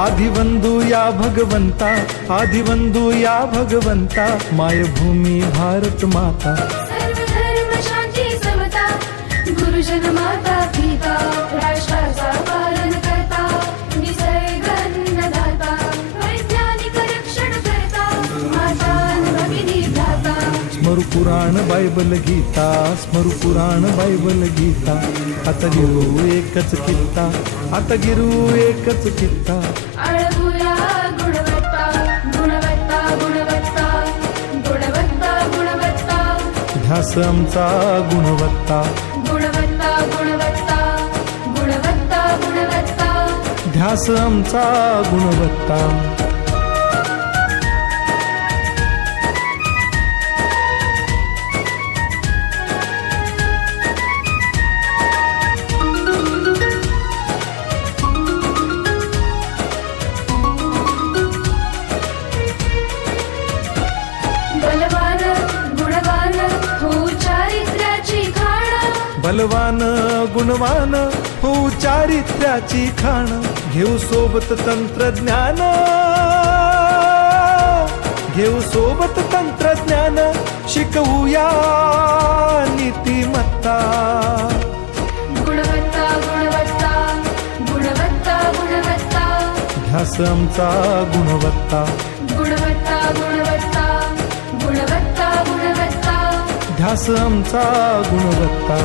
आदिवंदू या भगवंता, आदिवंदू या भगवंता, मायभूमी भारत माता। सर्व धर्म शांती समता, गुरुजन माता पिता, राष्ट्राचा पालन करता, निसर्ग अन्नदाता, वैज्ञानिक रक्षण करता, माता भगिनी भ्राता। स्मरू पुराण बायबल गीता, स्मरू पुराण बायबल गीता, आता गिरू एकच कित्ता, आता गिरू एकच कित्ता। आळवूया गुणवत्ता, गुणवत्ता, गुणवत्ता, गुणवत्ता, गुणवत्ता, ध्यास आमचा गुणवत्ता, गुणवत्ता, गुणवत्ता, गुणवत्ता, गुणवत्ता। ध्यास आमचा गुणवत्ता। बलवान गुणवान हो चारित्र्याची खाण, बलवान गुणवान हो चारित्र्याची खाण, घेऊ सोबत तंत्रज्ञान, घेऊ सोबत तंत्रज्ञान, शिकवूया नीतिमत्ता। गुणवत्ता, गुणवत्ता, गुणवत्ता, गुणवत्ता, ध्यास आमचा गुणवत्ता, गुणवत्ता, गुणवत्ता, गुणवत्ता, गुणवत्ता। ध्यास आमचा गुणवत्ता।